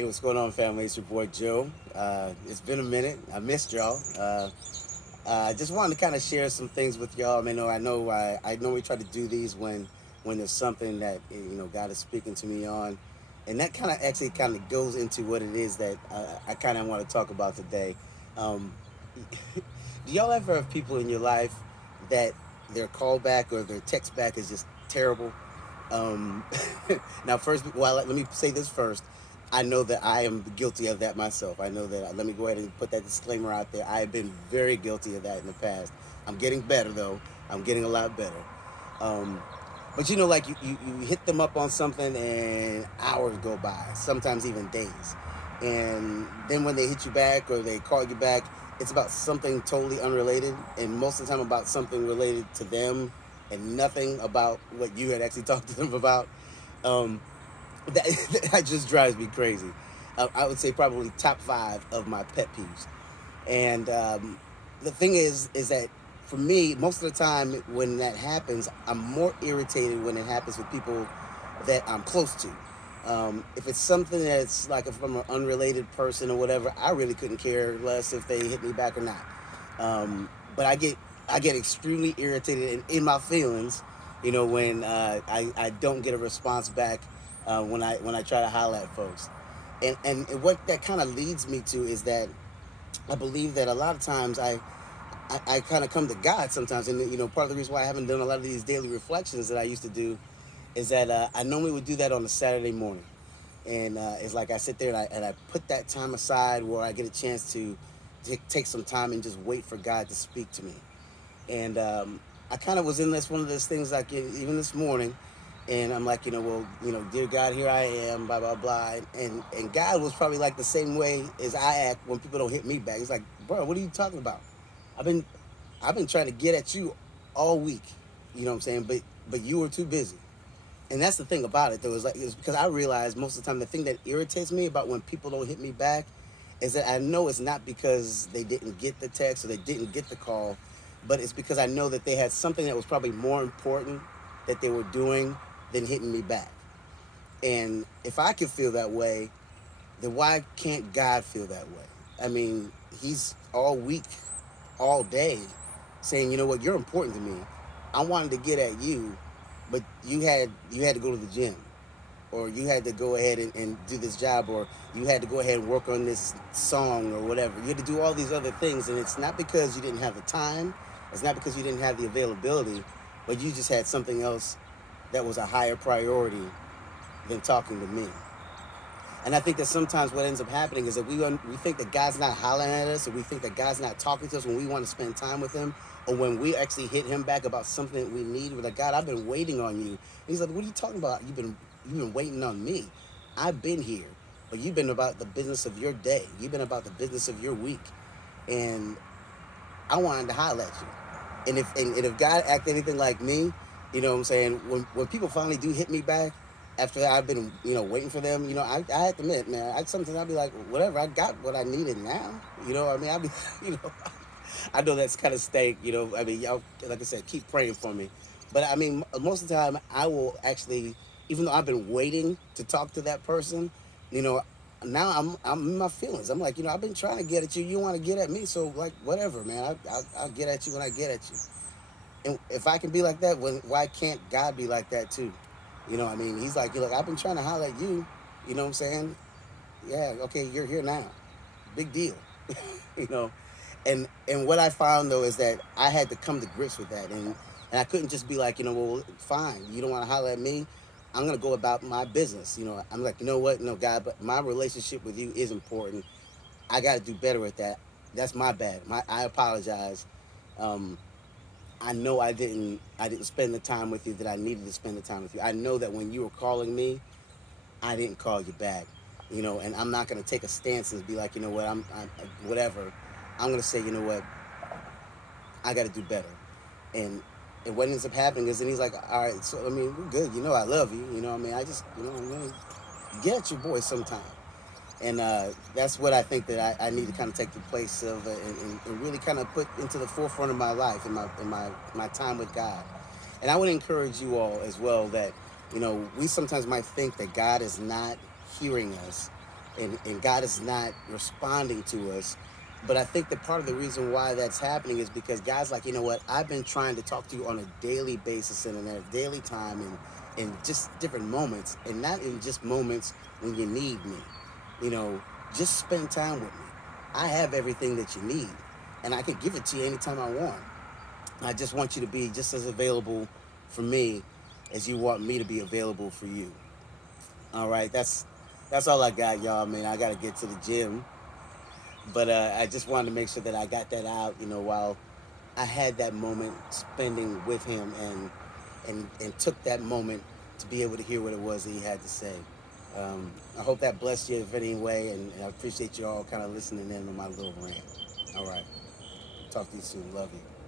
Hey, what's going on, family? It's your boy Joe. It's been a minute. I missed y'all. I just wanted to kind of share some things with y'all. I know we try to do these when there's something that God is speaking to me on, and that kind of actually kind of goes into what it is that I kind of want to talk about today. Um, do y'all ever have people in your life that their callback or their text back is just terrible? Um, Now, first, well, let me say this first. I know that I am guilty of that myself. I know that. Let me go ahead and put that disclaimer out there. I have been very guilty of that in the past. I'm getting better though. I'm getting a lot better. Um, but like you hit them up on something and hours go by, sometimes even days. And then when they hit you back or they call you back, it's about something totally unrelated, and most of the time about something related to them and nothing about what you had actually talked to them about. Um, that, that just drives me crazy. I would say probably top five of my pet peeves. And the thing is that for me, most of the time when that happens, I'm more irritated when it happens with people that I'm close to. If it's something that's like if I'm an unrelated person or whatever, I really couldn't care less if they hit me back or not. But I get extremely irritated and in my feelings, when I don't get a response back when I try to holler at folks, and what that kind of leads me to is that I believe that a lot of times I kind of come to God sometimes, and part of the reason why I haven't done a lot of these daily reflections that I used to do is that I normally would do that on a Saturday morning, and it's like I sit there and I put that time aside where I get a chance to take some time and just wait for God to speak to me. And I kind of was in this one of those things like even this morning, and I'm like, well, dear God, here I am, blah blah blah, and God was probably like the same way as I act when people don't hit me back. He's like, bro, what are you talking about? I've been I've been trying to get at you all week, you know what I'm saying? But you were too busy. And that's the thing about it though, is like it's because I realize most of the time the thing that irritates me about when people don't hit me back is that I know it's not because they didn't get the text or they didn't get the call, but it's because I know that they had something that was probably more important that they were doing than hitting me back. And if I can feel that way, then why can't God feel that way? I mean, He's all week, all day, saying, you know what, you're important to me. I wanted to get at you, but you had to go to the gym, or you had to go ahead and do this job, or you had to go ahead and work on this song or whatever. You had to do all these other things, and it's not because you didn't have the time, it's not because you didn't have the availability, but you just had something else that was a higher priority than talking to me. And I think that sometimes what ends up happening is that we think that God's not hollering at us, or we think that God's not talking to us when we want to spend time with Him, or when we actually hit Him back about something that we need. We're like, God, I've been waiting on you. And He's like, what are you talking about? You've been waiting on me. I've been here, but you've been about the business of your day. You've been about the business of your week, and I wanted to holler at you. And if God acted anything like me, you know what I'm saying? When people finally do hit me back after I've been, waiting for them, I have to admit, man, sometimes I'll be like, whatever, I got what I needed now. You know what I mean? I'll be, you know, I know that's kind of stank, I mean, y'all, like I said, keep praying for me. But I mean, most of the time, I will actually, even though I've been waiting to talk to that person, you know, now I'm in my feelings. I'm like, I've been trying to get at you. You want to get at me, so like, whatever, man. I'll get at you when I get at you. And if I can be like that, why can't God be like that too? I mean, He's like, look, I've been trying to holler at you. You know what I'm saying? Yeah, okay, you're here now. Big deal. you know. And what I found though is that I had to come to grips with that, and I couldn't just be like, well, fine, you don't want to holler at me. I'm gonna go about my business. I'm like, you know what? No, God, but my relationship with you is important. I got to do better at that. That's my bad. I apologize. Um, I know I didn't spend the time with you that I needed to spend the time with you. I know that when you were calling me, I didn't call you back. And I'm not gonna take a stance and be like, you know what, I'm whatever. I'm gonna say, you know what, I got to do better. And what ends up happening is, then he's like, all right, so I mean, we're good. I love you. I mean, I just, I'm gonna get at your boy sometime. And that's what I think that I need to kind of take the place of, and really kind of put into the forefront of my life and my time with God. And I would encourage you all as well that we sometimes might think that God is not hearing us, and God is not responding to us. But I think that part of the reason why that's happening is because God's like, you know what? I've been trying to talk to you on a daily basis and in a daily time and in just different moments, and not in just moments when you need me. You know, just spend time with me. I have everything that you need, and I can give it to you anytime I want. I just want you to be just as available for me as you want me to be available for you. All right, that's all I got, y'all. Man, I gotta get to the gym, but I just wanted to make sure that I got that out. You know, while I had that moment spending with him and took that moment to be able to hear what it was that he had to say. I hope that blessed you in any way, and I appreciate you all kind of listening in on my little rant. All right, talk to you soon. Love you.